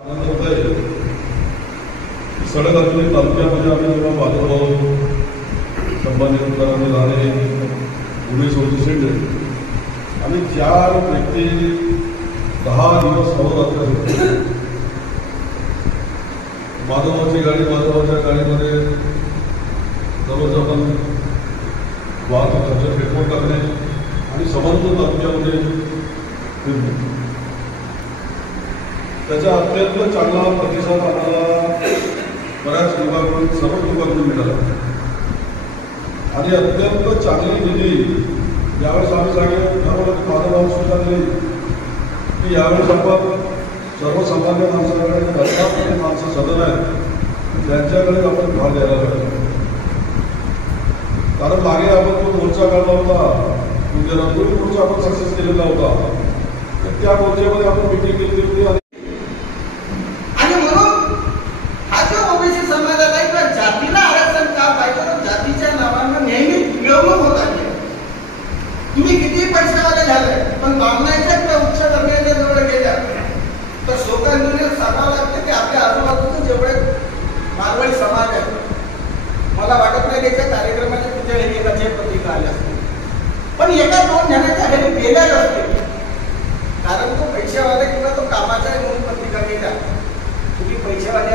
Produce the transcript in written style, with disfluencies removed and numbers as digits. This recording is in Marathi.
आनंद होत आहे. सडक तालुक्यामध्ये आम्ही जेव्हा बाजूभाऊ संबंधित तुकाराम राणे उमेश शिंदे आणि 4 व्यक्ती 10 दिवस अहोरात्र होते. माधवाची गाडी माधवाच्या गाडीमध्ये दररोज आपण वाहतूक खर्च फेरफार करणे आणि संबंधित तालुक्यामध्ये फिरणे, त्याचा अत्यंत चांगला प्रतिसाद आम्हाला बऱ्याच लोकांकडून सर्व लोकांकडून मिळाला आणि अत्यंत चांगली निधी यावेळेस आम्ही सांगितलं माधवभाऊ सुद्धा दिली की यावेळेस आपण सर्वसामान्य माणसाकडे घरच्या माणसं सदन आहेत त्यांच्याकडे आपण भाग द्यायला पाहिजे. कारण मागे आपण जो मोर्चा काढला होता म्हणजे रंगोळी मोर्चा आपण सक्सेस केलेला होता, तर त्या मोर्चामध्ये आपण मिटिंग केली होती आणि म्हणून हा जो ओबीसी समाजाला किंवा जातीला आरक्षण का पाहिजे तर जातीच्या नावानं नेहमी मिळवणूक होत आहे. तुम्ही किती पैसेवाले झाले पण बामणाच्या किंवा उच्च दर्जाच्या जवळ गेल्या तर शोकांतून सांगावं लागतं की आपल्या आजूबाजूचे जेवढे मारवाडी समाज आहे मला वाटत नाही त्याच्या कार्यक्रमाच्या तुझ्या एकाचे पत्रिका आल्या असतील, पण एका 2 जणांच्या घरी गेल्या असतील कारण तो पैशावाला किंवा तो कामाचा म्हणून पत्रिका गेल्या. तुम्ही पैशावाले